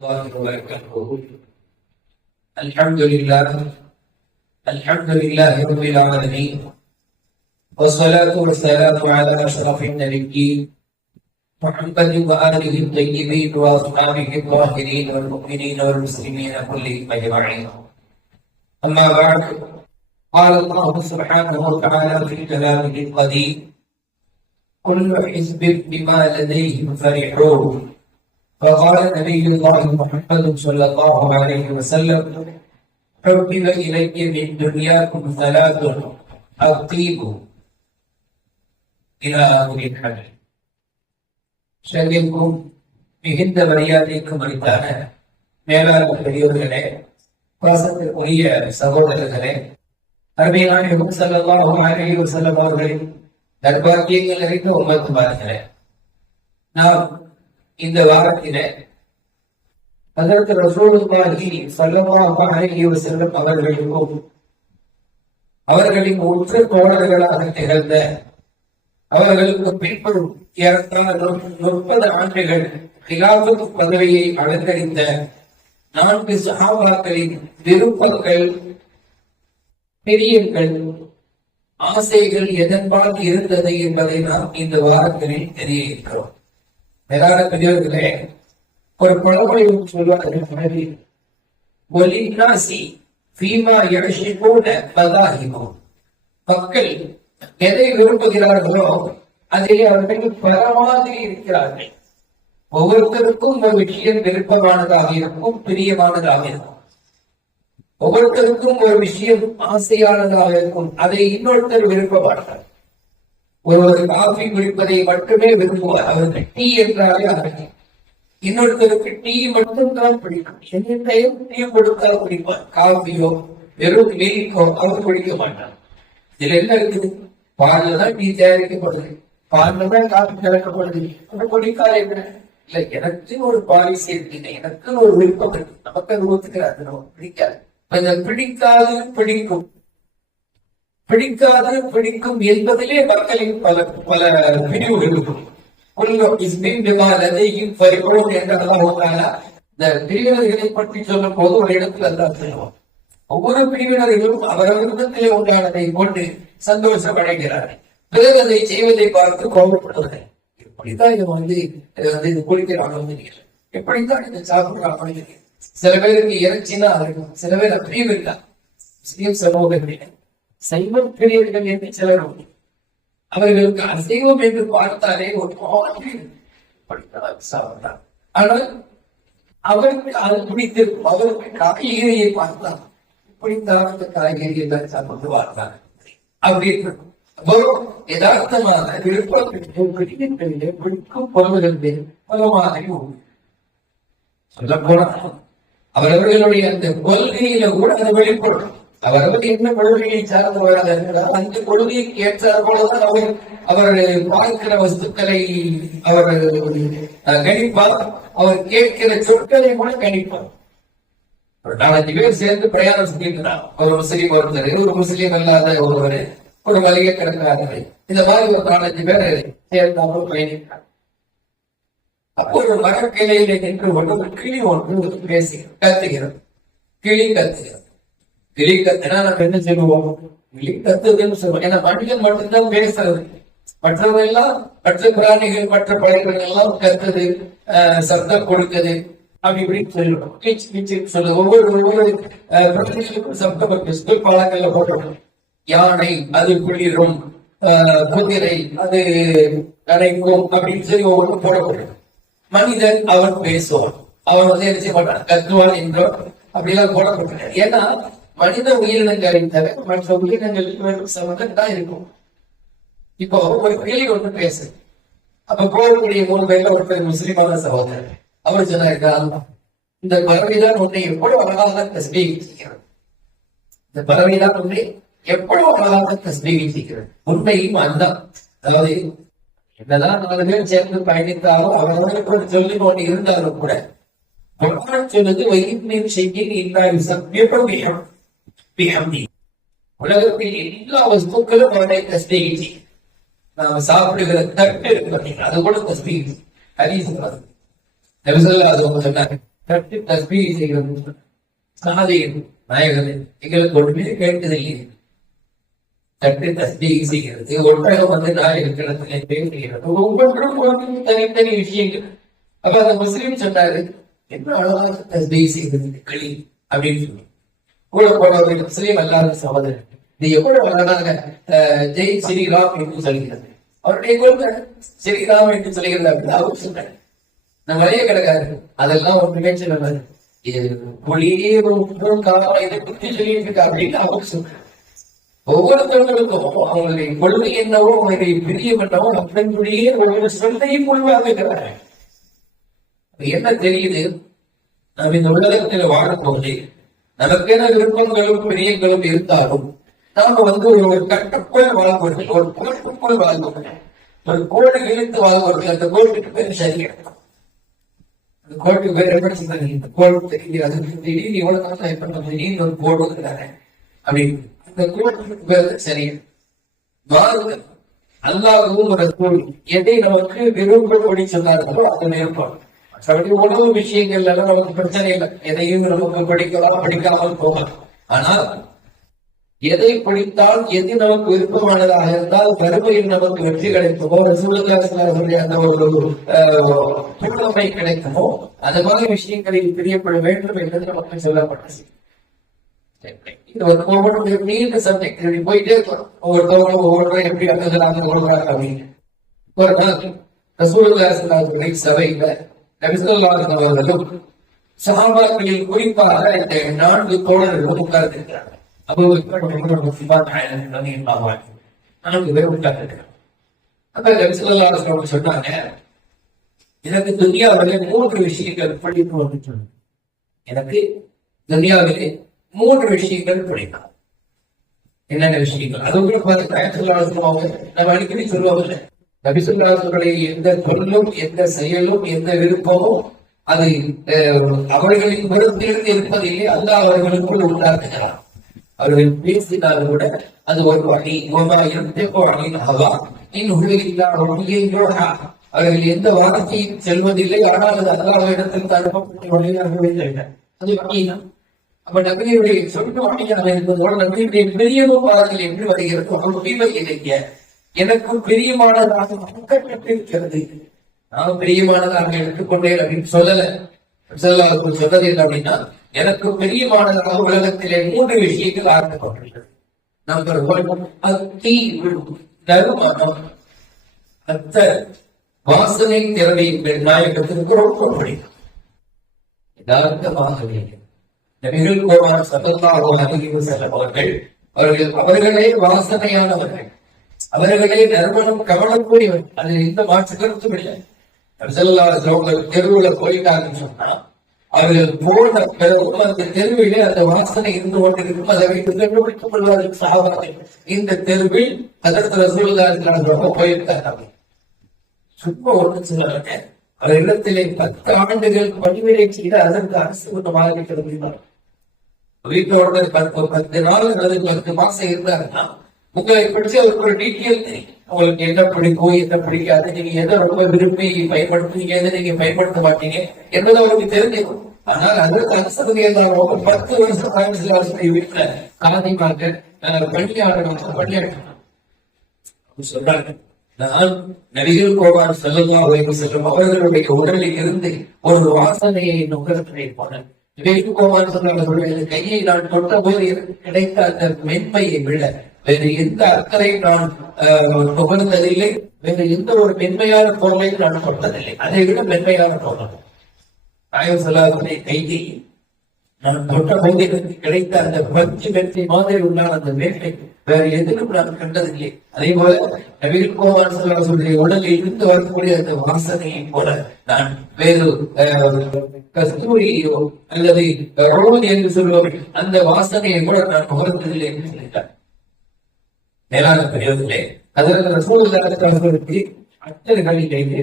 الله وبركاته. الحمد لله رب العالمين، والصلاة والسلام على أشرف النبيين محمد وآله الطيبين وأصحابه الطاهرين والمؤمنين والمسلمين كلهم أجمعين. أما بعد، قال الله سبحانه وتعالى في كلامه القديم: كل حزب بما لديهم فرحون. فقال نبي الله محمد صلى الله عليه وسلم: حبب إلي من دنياكم ثلاث: الطيب إلى آخر الحديث. ஷர்விற்கும் மிகுந்த மரியாதைக்கும் அளித்தான மேலான பெரியோர்களே, பாசத்திற்குரிய சகோதரர்களே, அருமையான ஸல்லல்லாஹு அலைஹி வஸல்லம் அவர்களின் நற்பாக்கியங்கள் நிறைந்த உம்மத்துமார்களே, நாம் இந்த வாரத்திலே ஹஜ்ரத் ரசூலுல்லாஹி ஸல்லல்லாஹு அலைஹி வஸல்லம் அவர்களுக்கும் அவர்களின் உற்ற தோழர்களாக திகழ்ந்த, அவர்களுக்கு பின்பு ஏறத்தாழ 30 ஆண்டுகள் கிலாஃபத் பதவியை அலங்கரித்த 4 சஹாபாக்களின் விருப்பங்கள், பிரியங்கள், ஆசைகள் எதன்பால் இருந்தது என்பதை நாம் இந்த வாரங்களில் தெரிய இருக்கிறோம். மேலான பெரியவர்களே, ஒரு பழமொழி சொல்வார்கள்: மக்கள் எதை விரும்புகிறார்களோ அதிலே அவர்கள் பரமாதி இருக்கிறார்கள். ஒவ்வொருத்தருக்கும் ஒரு விஷயம் விருப்பமானதாக இருக்கும், பிரியமானதாக இருக்கும். ஒவ்வொருத்தருக்கும் ஒரு விஷயம் ஆசையானதாக இருக்கும், அதை இன்னொருத்தர் விருப்பமாட்டார். ஒருவர் காஃபி குடிப்பதை மட்டுமே விரும்புவார், அவருக்கு டீ என்றாலே அவர்கள். இன்னொருத்தருக்கு டீ மட்டும் தான் பிடிக்கும், என்னையும் டீ கொடுத்தால் குடிப்பார். காஃபியோ வெறும் மில்கோ அவர் குடிக்க மாட்டார். இதுல என்ன இருக்குது? பால்ல தான் டீ தயாரிக்கப்படுது, பால்ல தான் காஃபி கலக்கப்படுது. குடிக்காத என்ன இல்ல, எனக்கு ஒரு பாலிசி இருக்கு, எனக்கு ஒரு விருப்பம் இருக்கு, நமக்கு அது ஒத்துக்கிறாரு, நமக்கு பிடிக்காது. பிடிக்காது பிடிக்கும், பிடிக்காது பிடிக்கும் என்பதிலே மக்களின் பல பல பிரிவுகள் இருக்கும். இந்த பிரிவினர்களை பற்றி சொல்லும் போது ஒரு இடத்துல தான் சொல்லுவோம், ஒவ்வொரு பிரிவினர்களும் அவரவரிடத்திலே உண்டானதை கொண்டு சந்தோஷம் அடைகிறார்கள், பிறகு அதை செய்வதை பார்த்து கோபப்படுவதை. எப்படிதான் இது குளிக்கிறாங்க, எப்படித்தான் இதை சாப்பிடுறாங்க. சில பேருக்கு இறைச்சினா இருக்கும், சில பேர் அப்படியும் இல்ல. முஸ்லீம் சமூகத்திலே சைவம் பிரியர்கள் என்று சிலர் உண்டு. அவர்களுக்கு அசைவம் என்று பார்த்தாலே ஒரு சாப்பிட்டார். ஆனால் அவருக்கு அது பிடித்திருக்கும். அவருக்கு காய்கறியை பார்த்தார், இப்படித்தான் அந்த காய்கறி எல்லாம் சாப்பிட்டு பார்த்தார். அப்படி இருக்கும். யதார்த்தமான விருப்பம் பிடிக்கும் பொருள்களிலே பலமாக சொல்ல போனால் அவரவர்களுடைய அந்த கொள்கையில கூட அதை வெளிப்படும். அவர்கள் என்ன கொள்கையை சார்ந்தவராக இருக்கிறார், அந்த கொள்கைக்கு ஏற்றார் போலதான் அவர்கள் பார்க்கிற வஸ்துக்களை அவர் கணிப்பார், அவர் கேட்கிற சொற்களை கூட கணிப்பார். 4-5 பேர் சேர்ந்து பிரயாணம் செஞ்சிருக்கிறார். ஒரு முஸ்லீம் ஒருத்தர், ஒரு முஸ்லீம் அல்லாத ஒருவர், ஒரு வலிய கிடக்கிறார்கள். இந்த மாதிரி ஒரு 4-5 பேர் சேர்ந்து அவர் பயணிக்கிறார். அப்போ ஒரு மரக்கிளையில நின்று கொண்டு ஒரு கிளி ஒன்று பேசி கத்துகிறது. கிளி கத்துகிறது. கிளி கத்துனா நம்ம என்ன சொல்லுவோம்? கிளி கத்துதுன்னு சொல்லுவோம். ஏன்னா மனிதன் மட்டும்தான் பேசுறது, மற்றவெல்லாம் மற்ற பிராணிகள் மற்ற பழங்கள் எல்லாம் கத்துது, சப்தம் கொடுக்குது, அப்படி இப்படின்னு சொல்லுவோம். கிச் கிச்சு சொல்லுது. ஒவ்வொரு பிராணிகளுக்கும் சப்தம் இருக்கு. பழங்கள்ல போட்டோம். யானை அது குளிரும், குதிரை அது நனைக்கும் அப்படின்னு சொல்லி ஒவ்வொரு போடப்படும். மனிதன் அவன் பேசுவான், அவன் என்ன செய்ய மாட்டான், கத்துவான் என்றோ அப்படிலாம் போடப்பட்ட. ஏன்னா மனித உயிரினங்களின் தவிர மற்ற உயிரினங்களுக்கு சம்பந்தம் தான் இருக்கும். இப்போ ஒரு கிளி ஒன்று பேசுது. அப்ப போகக்கூடிய 3 பேர்ல ஒருத்தர் முஸ்லிமான சகோதரர், அவர் சொன்னாரு, இந்த பறவைதான் உன்னை எவ்வளவு அழகாக தஸ்பீகிக்கிறது, இந்த பறவைதான் உன்னை எவ்வளவு அழகாக தஸ்பீகிக்கிறது. உண்மையும் அதுதான். அதாவது என்னதான் 4 பேர் சேர்ந்து பயணித்தாலும் அவர்களுக்கு சொல்லி கொண்டு இருந்தாலும் கூட சொல்லுது, உலகத்தில் எல்லா வஸ்துக்களும் அவனை தஸ்பீகி. நாம சாப்பிடுகிற தட்டு இருக்கு, அது கூட தஸ்பீகி. ஹதீஸ் நபி ஸல்லல்லாஹு அலைஹி வஸல்லம் சொன்னாங்க, தட்டி தஸ்பீ செய்கிறது சாதியின் நாயகமே எங்களுக்கு ஒன்றுமே கேட்கதில்லை. தட்டி தஸ்பீ செய்கிறது, ஒட்டகம் வந்து நாயகத்திலே பேசுகிறது, ஒவ்வொன்றும் தனித்தனி விஷயங்கள். அப்ப அந்த முஸ்லீம் சொன்னாரு, என்ன அழகாக தஸ்பீ செய்கிறது களி அப்படின்னு சொல்லி கூட போட முஸ்லீம் அல்லாத சகோதரர், இது எவ்வளவு அழகாக ஜெய் ஸ்ரீராம் என்று சொல்கிறது. அவருடைய கொள்கை ஸ்ரீராம் என்று சொல்கிறது அப்படின்னு அவர் சொன்னார். நான் வரைய கிடக்காரு அதெல்லாம் ஒரு நிகழ்ச்சி மொழியே குத்தி சொல்லிட்டு இருக்கா அப்படின்னு அவர் சொன்னார். ஒவ்வொருத்தவங்களுக்கும் அவங்களுடைய கொள்கை என்னவோ அவங்களுடைய பிரியம் என்னவோ அப்படியே ஒவ்வொரு சொல்லையும் முழுவாக இருக்கிறார். என்ன தெரியுது, நாம் இந்த உலகத்தில் வாழும்போது நமக்கென விருப்பங்களும் பிரியங்களும் இருந்தாலும் நாம வந்து ஒரு கட்டுக்குள் வாழ்வர்கள், ஒரு கோட்டுக்குள் வாழ்வர்கள், ஒரு கோடு இழுத்து வாழ்வர்கள். அந்த கோட்டுக்கு பேர் சரியா, அந்த கோட்டுக்கு பேர் எப்படி சொல்றாங்க, இந்த கோடு தெரியாது திடீர்னு எவ்வளவு நாள் எப்ப திடீர்னு ஒரு கோடு இருக்கிறாங்க அப்படின்னு. அந்த கோட்டுக்கு பேர் சரியா மாறுதல். அல்லாஹ்வும் ஒரு கோடு எதை நமக்கு விரும்பப்படி சொன்னார்களோ அது நேர்பாடு. அப்படி உணவு விஷயங்கள் எல்லாம் நமக்கு பிரச்சனை இல்லை, எதையும் நமக்கு படிக்கலாம் படிக்காமல் போகலாம். ஆனால் எதை படித்தால் எது நமக்கு விருப்பமானதாக இருந்தால் வறுமையில் நமக்கு வெற்றி கிடைக்குமோ, ரசூலுல்லாஹி அந்த ஒரு புலமை கிடைக்குமோ, அது மாதிரி விஷயங்களில் பிரியப்பட வேண்டும் என்பது நமக்கு சொல்லப்பட்டது. இது ஒரு ஒவ்வொரு நீண்ட சப்ஜெக்ட் போயிட்டே இருக்கும். ஒவ்வொருத்தவங்களும் ஒவ்வொருவரும் எப்படி அணுகிறாங்க கொள்றாங்க அப்படின்னு. ஒரு நாள் ரசூலுல்லாஹி சபையில நபி ஸல்லல்லாஹு அலைஹி வஸல்லம் அவர்களும் சஹாபாக்களில் குறிப்பாக இந்த 4 தோழர்களும் உட்கார்ந்திருக்கிறார்கள். சொன்னாங்க, எனக்கு துனியாவிலே 3 விஷயங்கள் பிடிக்கும். எனக்கு துனியாவிலே 3 விஷயங்கள் பிடிக்கும். என்னென்ன விஷயங்கள்? அது கூட நம்ம அடிக்கடி சொல்லுவாங்க, நபி ஸல்லல்லாஹு அலைஹி வஸல்லம் எந்த சொல்லும் எந்த செயலும் எந்த விருப்பமும் அது அவர்களின் விருப்பத்திலிருந்து இருப்பதில்லை, அல்லாஹ் அவர்களுக்குள் உண்டாக்குகிறார். அவர்கள் பேசினால் கூட அது ஒரு வழி. அவர்கள் எந்த வார்த்தையும் செல்வதில்லை, ஆனால் அது அல்லாஹ் இடத்தில் தடுக்கப்பட்ட வழியாக அது வழியினம். அப்ப நபியுடைய சொட்டு வழியாக என்பதோடு நபியுடைய பிரியமும் பாடல் என்று வருகிறது. அவர்கள் இலக்கிய எனக்கும் பிரியமானதாக இருக்கிறது, நான் பிரியமானதாக எடுத்துக்கொண்டே அப்படின்னு சொல்லல. சொன்னது என்ன அப்படின்னா, எனக்கு பிரியமானதாக உலகத்திலே 3 விஷயங்கள் ஆரம்பிக்கப்பட்டுள்ளது. நம்பர் 1 அத்தி நறுமணம், அத்த வாசனை திறமை நாயகத்திற்கு ரொம்ப பிடிக்கும். யதார்த்தமாக நபிகள் கோமான் ஸல்லல்லாஹு அலைஹி வஸல்லம் அவர்களே வாசனையானவர்கள், அவர்களே நறுமணம் கவனக்கூடியவர்கள். அது எந்த மாற்று கருத்தும் இல்லை. தெருவுல போயிட்டாங்கன்னு சொன்னா அவர்கள் போன பிறகு அந்த தெருவிலே அந்த வாசனை இருந்து கொண்டிருக்கும். அதை வைத்து கண்டுபிடித்துக் கொள்வார்கள் சஹாபாக்கள். இந்த தெருவில் அதற்கு ரசூலுல்லாஹி போயிருக்காங்க. சும்மா ஒன்று சொல்லுவாங்க, அவர் இடத்திலே 10 ஆண்டுகள் பணிவிடை செய்து அதற்கு அரசு கூட்டமாக இருக்கிறது. வீட்டோட 10 நாள் அல்லது 10 மாசம் இருந்தாருன்னா உங்களை படிச்சு அவருக்கு ஒரு டீட்டெயில் தெரியும். உங்களுக்கு என்ன பிடிக்கும் என்ன பிடிக்காது, நீங்க எதை ரொம்ப விரும்பி பயன்படுத்துவீங்க, எதை நீங்க பயன்படுத்த மாட்டீங்க என்பதை அவருக்கு தெரிஞ்சிடும். ஆனால் அதற்கு அரசு 10 வருஷம் வீட்டுல காதிமாக பணியாளர் சொல்றாங்க. நான் நபிகள் கோமான் ஸல்லல்லாஹு அலைஹி வஸல்லம் அவர்களுடைய உடலில் இருந்து ஒரு வாசனையை நுகர்கிறேன் போனேன். கோமான் ஸல்லல்லாஹு கையை நான் தொட்ட போது கிடைத்த அந்த மென்மையை விட வேறு எந்த அக்கறை நான் நுகர்ந்ததில்லை, வேறு எந்த ஒரு மென்மையான பொருளையும் நான் தொட்டதில்லை. அதை விட மென்மையான பொருள் நாயகம் ஸல்லல்லாஹு அலைஹி கையை நான் தொட்ட போது கிடைத்த அந்த பஞ்சு வெற்றி மாதிரி உள்ள அந்த வேட்டை வேற எதிலும் நான் கண்டதில்லை. அதே போல நபிகள் கோமான் ஸல்லல்லாஹு அலைஹி உடலில் இருந்து வரக்கூடிய அந்த வாசனையை போல நான் வேறு கஸ்தூரியோ அல்லது ரோது என்று சொல்லுவார்கள் அந்த வாசனையை கூட நான் நுகர்ந்ததில்லை என்று சொல்லிட்டார். மேலான பெரியவர்களே, அதற்கு ரசூலுல்லாஹி அட்டர்களிலே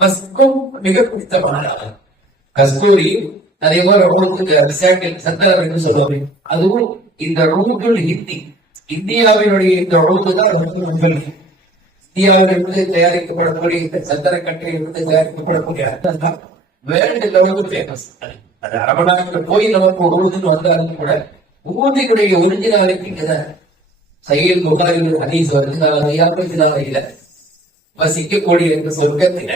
மஸ்கும் மிக பிடித்தமானது. கஸ்தூரி அதே போல சந்தனம் என்று சொல்லுவாங்க. அதுவும் இந்த ரோகுல் ஹிந்தி, இந்தியாவினுடைய இந்த ரோகு தான் இந்தியாவிலிருந்து தயாரிக்கப்படக்கூடிய இந்த சந்தன கட்டையிலிருந்து தயாரிக்கப்படக்கூடிய வேர்ல்டு லெவலுக்கு ஃபேமஸ். அது அரபநாட்டில் போய் நமக்கு ஊதுன்னு வந்தாலும் கூட ஊதினுடைய ஒரிஜினாலிட்டி சையீல் புகாரி ஹதீஸ் வருது. வசிக்கக்கூடிய இந்த சொர்க்கத்தில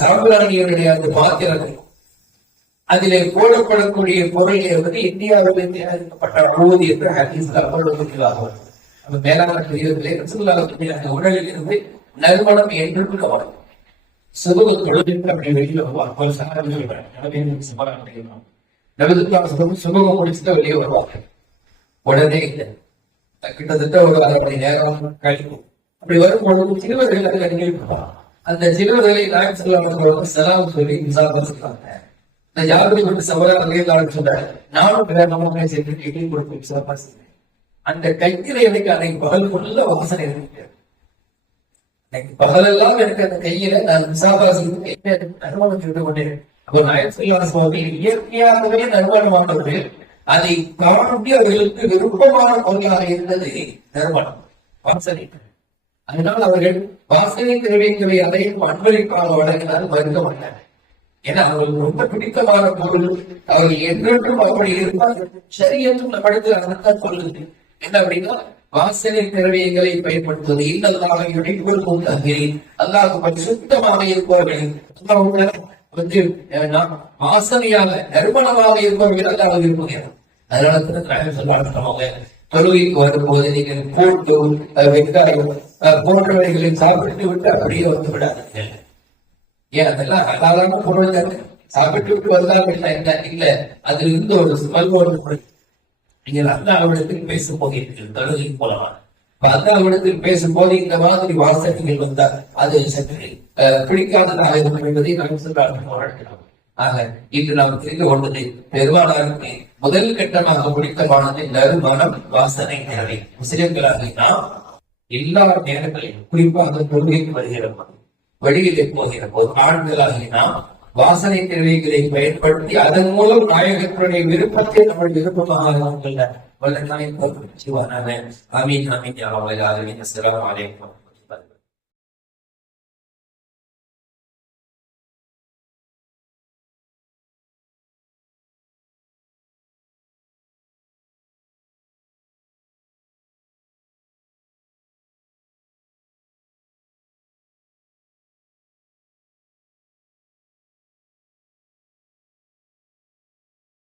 சாம்பிராணியுடைய அந்த பாத்திரங்கள் அதிலே போடப்படக்கூடிய பொருளை வந்து இந்தியாவில் தயாரிக்கப்பட்ட ஊதி என்று ஹதீஸ்ல போடுவதற்காகும். அந்த மேலான பிரிவுகளே அந்த உடலில் இருந்து நறுமணம் என்று கவனம் சுபகம் வெளியில வருவாங்க. சுபகம் முடிச்சுட்டு வெளியே வருவாங்க. உடனே இல்லை, கிட்டத்தட்ட ஒரு அரை மணி நேரம் கழிக்கும். அப்படி வரும்பொழுது சிறுவர்கள் நிகழ்ப்பாங்க. அந்த சிறுவர்களை நாயம் செல்லாம் செலாம் சொல்லி விசாரிச்சிருக்காங்க. இந்த யாருடைய ஒரு சவராக சொல்ற நானும் வேகமாக சென்று இடையே கொடுத்து விசாரணை செய்வேன். அந்த கையில எனக்கு அன்னைக்கு பகல் ஃபுல்ல வாசனை இருக்கு. எனக்கு பகலெல்லாம் எனக்கு அந்த கையில நான் விசாபாசத்துக்கு நறுமணம் சொல்லிட்டு கொண்டேன். அப்போ நாயம் செல்வாசி இயற்கையாகவே நறுமணமானவர்கள் அதை காணி அவர்களுக்கு விருப்பமான பொருளாக இருந்தது நறுமணம், வாசனை. அதனால் அவர்கள் வாசனை திரவியங்களை அதையும் அன்பளிப்பாக வழங்கினால் மறுக்க மாட்டாங்க. ஏன்னா அவர்களுக்கு ரொம்ப பிடித்தமான பொருள், அவர்கள் என்றென்றும் அப்படி இருந்தால் சரி என்றும் நம்மிடத்தில் அதான் சொல்லுது. என்ன அப்படின்னா வாசனை திரவியங்களை பயன்படுத்துவது. இன்னல்லாக இடைவெளிக்கும் தங்கிரி அல்லாஹ் சுத்தமாக இருப்பவர்கள் வந்து வாசனையாக நறுமணமாக இருப்பவர்கள் அல்லாஹ் விரும்புகிறார். அதனால தொழுகைக்கு வரும்போது நீங்கள் போட்டு வெங்காயம் போன்றவைகளை சாப்பிட்டு விட்டு அப்படியே வந்து விடாதீங்க. ஏன் அதெல்லாம் அலாதான பொருள் தானே, சாப்பிட்டு விட்டு வந்தாங்க என்ன இல்ல, அதுல இருந்து ஒரு ஸ்மெல். நீங்கள் அல்லாஹ்விடத்தில் பேசும் போகிறீர்கள் தொழுகைக்கு போலமா. அல்லாஹ்விடத்தில் பேசும்போது இந்த மாதிரி வாசனைகள் வந்தால் அது சற்று பிடிக்காததாக இருக்கும் என்பதை நாம் சொல்ல. ஆக இன்று நாம் தெரிந்து கொண்டது பெருமானாருக்கு முதல் கட்டமாக பிடித்தமானது நறுமணம், வாசனை தேவை. முஸ்லிம்களாக நாம் எல்லா நேரங்களையும் குறிப்பாக தொழுகைக்கு வருகிற போது, வெளியிலே போகிற போது ஆண்களாகி நாம் வாசனை தேவைகளை பயன்படுத்தி அதன் மூலம் நாயகத்தினுடைய விருப்பத்தை நம்முடைய விருப்பமாக வல்ல நாயகம் செய்வானாக. ஆமீன் ஆமீன் யா ரப்பல் ஆலமீன். அஸ்ஸலாமு அலைக்கும்.